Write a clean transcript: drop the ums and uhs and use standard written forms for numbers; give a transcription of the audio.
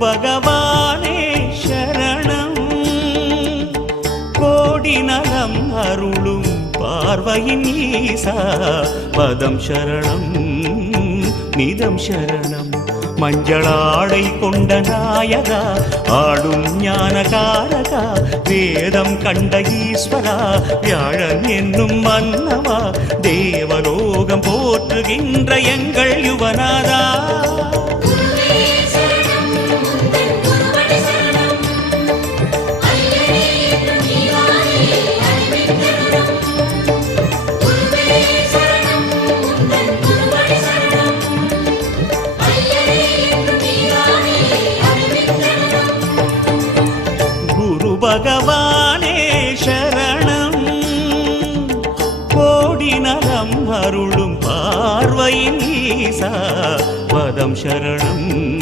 பகவானே சரணம். கோடி நலம் அருளும் பார்வையின் ஈசா பதம் சரணம் நிதம் சரணம். மஞ்சளாடை கொண்ட நாயகா ஆடும் ஞானகாரகா வேதம் கண்ட ஈஸ்வரா வியாழன் என்னும் மன்னவா தேவலோகம் போற்றுகின்ற எங்கள் யுவனாதா. பகவானே சரணம். கோடி நலம் அருளும் பார்வையின் ஈசா பதம் சரணம்